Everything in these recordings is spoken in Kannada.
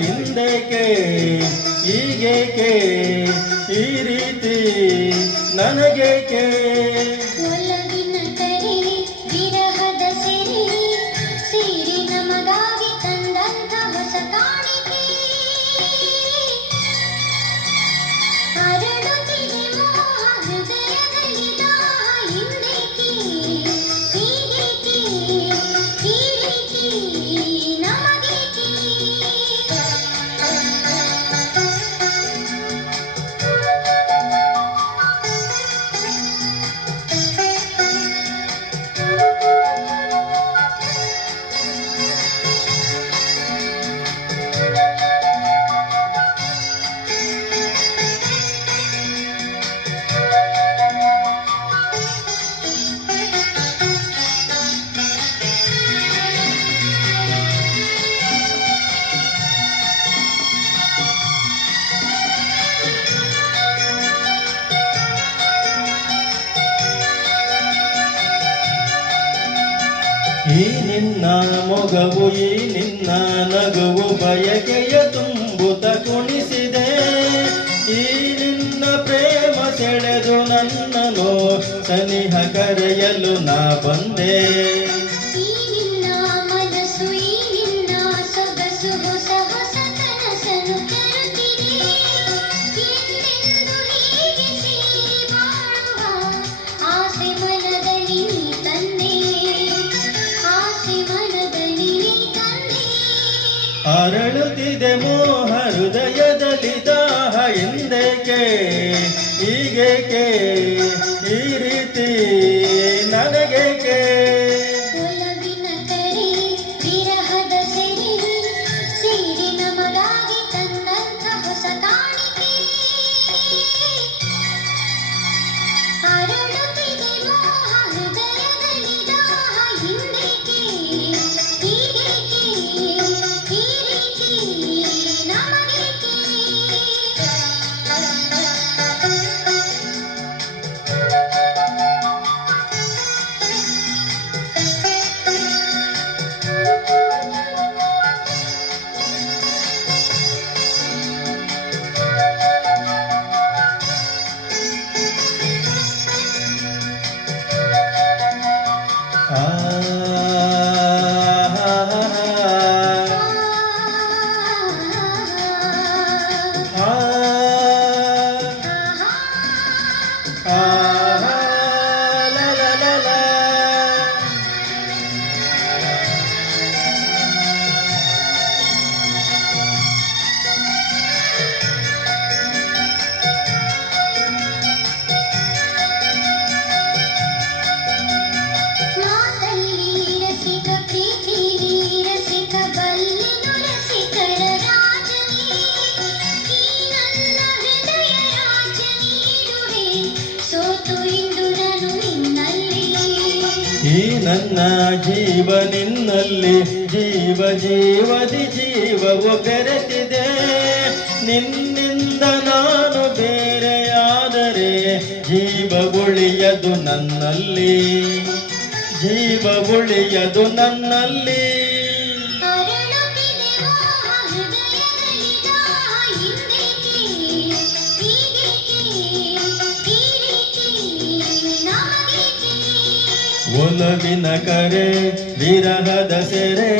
ಹಿಂದೇಕೆ ಹೀಗೇಕೆ ಈ ರೀತಿ ನನಗೇಕೆ ಈ ನಿನ್ನ ಮೊಗವು ಈ ನಿನ್ನ ನಗುವು ಬಯಕೆಯ ತುಂಬುತ್ತ ಕುಣಿಸಿದೆ ಈ ನಿನ್ನ ಪ್ರೇಮ ಸೆಳೆದು ನನ್ನನು ಸನಿಹ ಕರೆಯಲು ನಾ ಬಂದೆ ಅರಳುತ್ತಿದೆ ಮೋಹ ಹೃದಯದಲ್ಲಿ ದಾಹ ಎಂದೇಕೆ ಹೀಗೇಕೆ ಈ ರೀತಿ ನನಗೇಕೆ ಈ ನನ್ನ ಜೀವ ನಿನ್ನಲ್ಲಿ ಜೀವ ಜೀವದಿ ಜೀವವು ಬೆರೆತಿದೆ ನಿನ್ನಿಂದ ನಾನು ಬೇರೆಯಾದರೆ ಜೀವ ಉಳಿಯದು ನನ್ನಲ್ಲಿ ಜೀವ ಉಳಿಯದು ನನ್ನಲ್ಲಿ ಒಲವಿನ ಕರೆ ವಿರಹದ ಸೆರೆ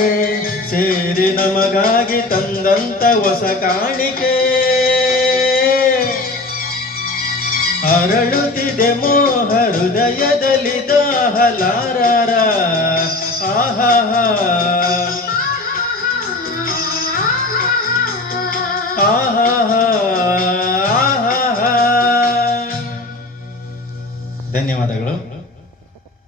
ಸೇರಿ ನಮಗಾಗಿ ತಂದಂತ ಹೊಸ ಕಾಣಿಕೆ ಅರಳುತ್ತಿದೆ ಮೋಹ ಹೃದಯದಲ್ಲಿ ದಾಹಲಾರ ಆಹಾ ಆಹಾ ಧನ್ಯವಾದಗಳು.